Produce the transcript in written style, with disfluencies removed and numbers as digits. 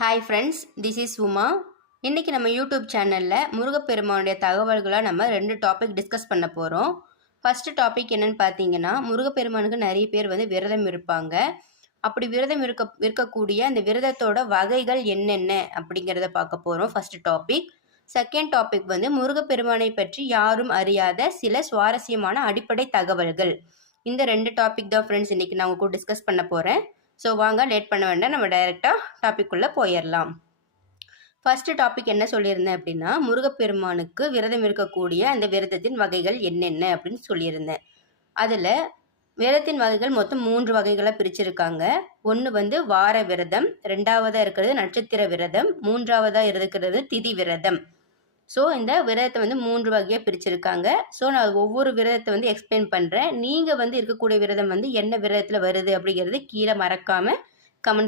Hi friends, this is Uma. இன்றைக்கி நம்ம YouTube சேனலில் முருகப்பெருமானுடைய தகவல்களாக நம்ம 2 டாபிக் டிஸ்கஸ் பண்ண போகிறோம். ஃபஸ்ட்டு டாபிக் என்னென்னு பார்த்தீங்கன்னா, முருகப்பெருமானுக்கு நிறைய பேர் விரதம் இருப்பாங்க. அப்படி விரதம் இருக்கக்கூடிய அந்த விரதத்தோட வகைகள் என்னென்ன அப்படிங்கிறத பார்க்க போகிறோம். First topic. செகண்ட் டாபிக் முருகப்பெருமானை பற்றி யாரும் அறியாத சில சுவாரஸ்யமான அடிப்படை தகவல்கள். இந்த 2 டாபிக் தான் ஃப்ரெண்ட்ஸ் இன்றைக்கி நான் உங்க கூட டிஸ்கஸ் பண்ண போகிறேன். ஸோ வாங்க, லேட் பண்ண வேண்டாம், நம்ம டைரெக்டாக டாபிக்குள்ளே போயிடலாம். ஃபஸ்ட்டு டாபிக் என்ன சொல்லியிருந்தேன் அப்படின்னா, முருகப்பெருமானுக்கு விரதம் இருக்கக்கூடிய அந்த விரதத்தின் வகைகள் என்னென்ன அப்படின்னு சொல்லியிருந்தேன். அதில் விரதத்தின் வகைகள் மொத்தம் 3 வகைகளாக பிரிச்சிருக்காங்க. ஒன்று வார விரதம், 2வதாக இருக்கிறது நட்சத்திர விரதம், 3வதாக இருக்கிறது திதி விரதம். ஸோ இந்த விரதத்தை 3 வகையாக பிரிச்சிருக்காங்க. ஸோ நான் ஒவ்வொரு விரதத்தை எக்ஸ்பிளைன் பண்ணுறேன். நீங்கள் இருக்கக்கூடிய விரதம் என்ன விரதத்தில் வருது அப்படிங்கிறது கீழே மறக்காமல் கமெண்ட்